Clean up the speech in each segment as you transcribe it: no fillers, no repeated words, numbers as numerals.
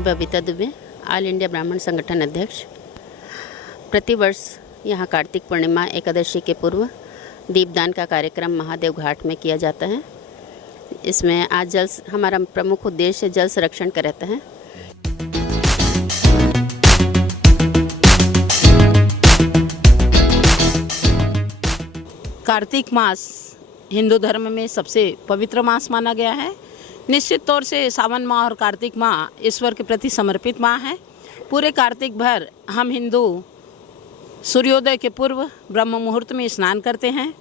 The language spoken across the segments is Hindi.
मैं बबीता दुबे, ऑल इंडिया ब्राह्मण संगठन अध्यक्ष। प्रतिवर्ष यहाँ कार्तिक पूर्णिमा एकादशी के पूर्व दीपदान का कार्यक्रम महादेव घाट में किया जाता है। इसमें आज हमारा प्रमुख उद्देश्य जल संरक्षण का रहता है। कार्तिक मास हिंदू धर्म में सबसे पवित्र मास माना गया है। निश्चित तौर से सावन माह और कार्तिक माह ईश्वर के प्रति समर्पित माह है। पूरे कार्तिक भर हम हिंदू सूर्योदय के पूर्व ब्रह्म मुहूर्त में स्नान करते हैं।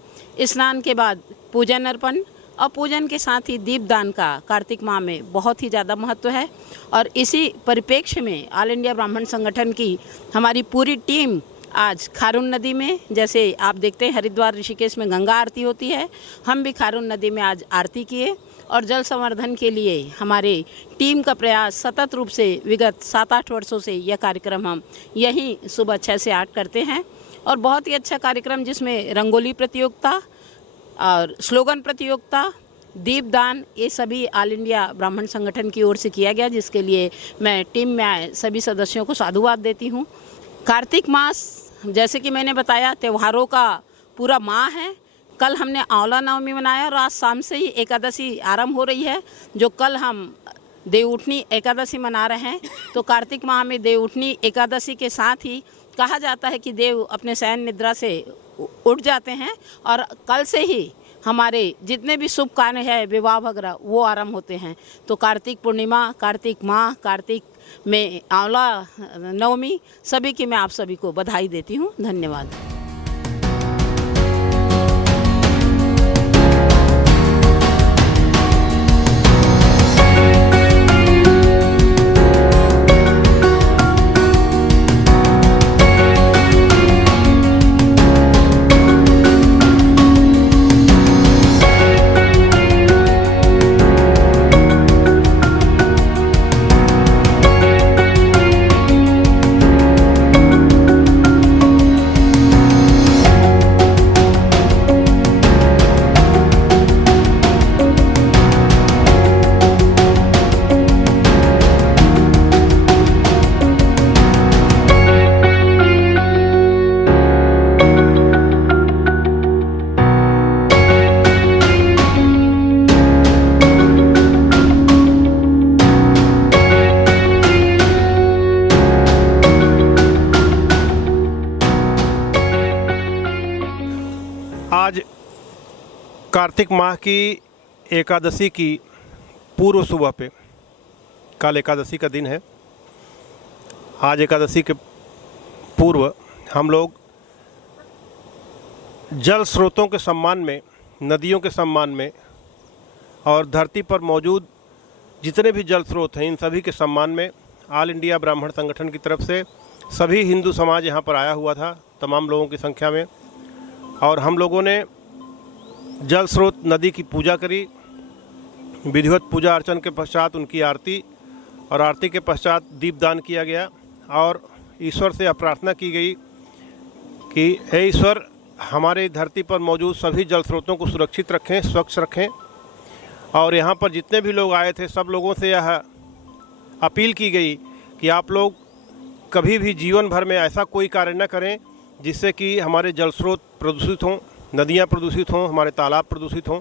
स्नान के बाद पूजन अर्पण और पूजन के साथ ही दीपदान का कार्तिक माह में बहुत ही ज़्यादा महत्व है। और इसी परिप्रेक्ष्य में ऑल इंडिया ब्राह्मण संगठन की हमारी पूरी टीम आज खारून नदी में, जैसे आप देखते हैं हरिद्वार ऋषिकेश में गंगा आरती होती है, हम भी खारून नदी में आज आरती किए। और जल संवर्धन के लिए हमारे टीम का प्रयास सतत रूप से विगत 7-8 वर्षों से यह कार्यक्रम हम यहीं सुबह 6 से 8 करते हैं। और बहुत ही अच्छा कार्यक्रम जिसमें रंगोली प्रतियोगिता और स्लोगन प्रतियोगिता, दीपदान, ये सभी ऑल इंडिया ब्राह्मण संगठन की ओर से किया गया, जिसके लिए मैं टीम में आए सभी सदस्यों को साधुवाद देती हूँ। कार्तिक मास जैसे कि मैंने बताया त्योहारों का पूरा माह है। कल हमने आंवला नवमी मनाया और आज शाम से ही एकादशी आरंभ हो रही है, जो कल हम देवउठनी एकादशी मना रहे हैं। तो कार्तिक माह में देवउठनी एकादशी के साथ ही कहा जाता है कि देव अपने शयन निद्रा से उठ जाते हैं और कल से ही हमारे जितने भी शुभ कार्य है, विवाह वगैरह, वो आरंभ होते हैं। तो कार्तिक पूर्णिमा, कार्तिक माह, कार्तिक में आंवला नवमी, सभी की मैं आप सभी को बधाई देती हूँ। धन्यवाद। आज कार्तिक माह की एकादशी की पूर्व सुबह पे, कल एकादशी का दिन है, आज एकादशी के पूर्व हम लोग जल स्रोतों के सम्मान में, नदियों के सम्मान में और धरती पर मौजूद जितने भी जल स्रोत हैं, इन सभी के सम्मान में ऑल इंडिया ब्राह्मण संगठन की तरफ से सभी हिंदू समाज यहाँ पर आया हुआ था, तमाम लोगों की संख्या में। और हम लोगों ने जल स्रोत नदी की पूजा करी। विधिवत पूजा अर्चन के पश्चात उनकी आरती और आरती के पश्चात दीपदान किया गया और ईश्वर से प्रार्थना की गई कि हे ईश्वर, हमारे धरती पर मौजूद सभी जल स्रोतों को सुरक्षित रखें, स्वच्छ रखें। और यहाँ पर जितने भी लोग आए थे, सब लोगों से यह अपील की गई कि आप लोग कभी भी जीवन भर में ऐसा कोई कार्य न करें जिससे कि हमारे जल स्रोत प्रदूषित हों, नदियाँ प्रदूषित हों, हमारे तालाब प्रदूषित हों।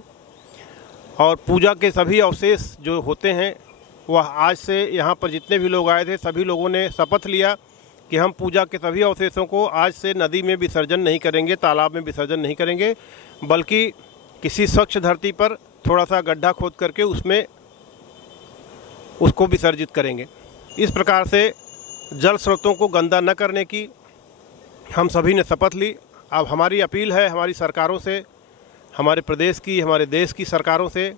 और पूजा के सभी अवशेष जो होते हैं, वह आज से यहाँ पर जितने भी लोग आए थे, सभी लोगों ने शपथ लिया कि हम पूजा के सभी अवशेषों को आज से नदी में विसर्जन नहीं करेंगे, तालाब में विसर्जन नहीं करेंगे, बल्कि किसी स्वच्छ धरती पर थोड़ा सा गड्ढा खोद करके उसमें उसको विसर्जित करेंगे। इस प्रकार से जल स्रोतों को गंदा न करने की हम सभी ने शपथ ली। अब हमारी अपील है हमारी सरकारों से, हमारे प्रदेश की, हमारे देश की सरकारों से,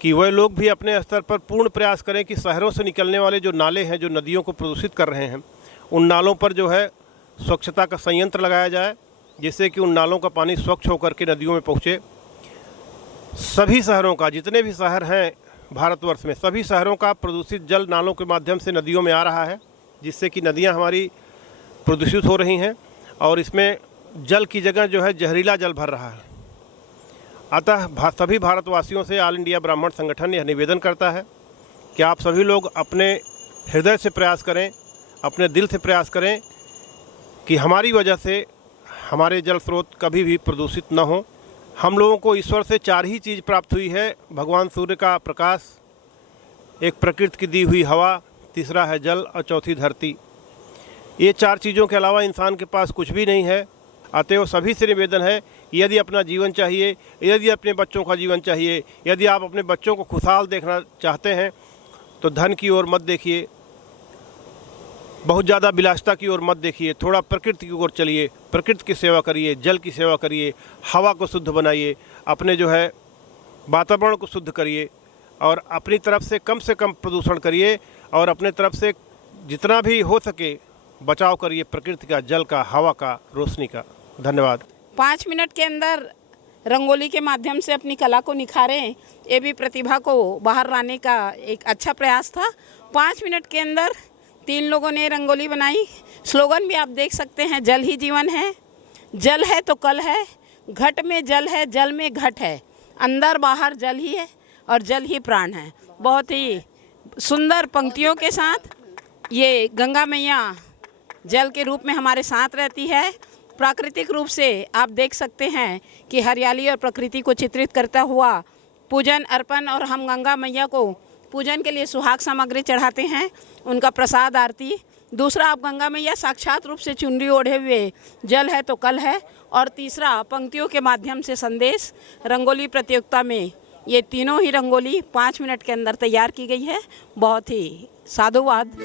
कि वह लोग भी अपने स्तर पर पूर्ण प्रयास करें कि शहरों से निकलने वाले जो नाले हैं, जो नदियों को प्रदूषित कर रहे हैं, उन नालों पर जो है स्वच्छता का संयंत्र लगाया जाए, जिससे कि उन नालों का पानी स्वच्छ होकर के नदियों में पहुँचे। सभी शहरों का, जितने भी शहर हैं भारतवर्ष में, सभी शहरों का प्रदूषित जल नालों के माध्यम से नदियों में आ रहा है, जिससे कि नदियाँ हमारी प्रदूषित हो रही हैं और इसमें जल की जगह जो है जहरीला जल भर रहा है। अतः सभी भारतवासियों से ऑल इंडिया ब्राह्मण संगठन यह निवेदन करता है कि आप सभी लोग अपने हृदय से प्रयास करें, अपने दिल से प्रयास करें कि हमारी वजह से हमारे जल स्रोत कभी भी प्रदूषित न हो। हम लोगों को ईश्वर से 4 ही चीज़ प्राप्त हुई है, भगवान सूर्य का प्रकाश, एक प्रकृति की दी हुई हवा, तीसरा है जल और चौथी धरती। ये 4 चीज़ों के अलावा इंसान के पास कुछ भी नहीं है। अतएव सभी से निवेदन है, यदि अपना जीवन चाहिए, यदि अपने बच्चों का जीवन चाहिए, यदि आप अपने बच्चों को खुशहाल देखना चाहते हैं तो धन की ओर मत देखिए, बहुत ज़्यादा विलासिता की ओर मत देखिए, थोड़ा प्रकृति की ओर चलिए, प्रकृति की सेवा करिए, जल की सेवा करिए, हवा को शुद्ध बनाइए, अपने जो है वातावरण को शुद्ध करिए और अपनी तरफ से कम प्रदूषण करिए और अपने तरफ से जितना भी हो सके बचाव करिए प्रकृति का, जल का, हवा का, रोशनी का। धन्यवाद। 5 मिनट के अंदर रंगोली के माध्यम से अपनी कला को निखारें, ये भी प्रतिभा को बाहर लाने का एक अच्छा प्रयास था। 5 मिनट के अंदर 3 लोगों ने रंगोली बनाई। स्लोगन भी आप देख सकते हैं, जल ही जीवन है, जल है तो कल है, घट में जल है, जल में घट है, अंदर बाहर जल ही है और जल ही प्राण है। बहुत ही सुंदर पंक्तियों के साथ ये गंगा मैया जल के रूप में हमारे साथ रहती है। प्राकृतिक रूप से आप देख सकते हैं कि हरियाली और प्रकृति को चित्रित करता हुआ पूजन अर्पण, और हम गंगा मैया को पूजन के लिए सुहाग सामग्री चढ़ाते हैं, उनका प्रसाद आरती। दूसरा, आप गंगा मैया साक्षात रूप से चुनरी ओढ़े हुए, जल है तो कल है। और तीसरा, पंक्तियों के माध्यम से संदेश। रंगोली प्रतियोगिता में ये तीनों ही रंगोली 5 मिनट के अंदर तैयार की गई है। बहुत ही साधुवाद।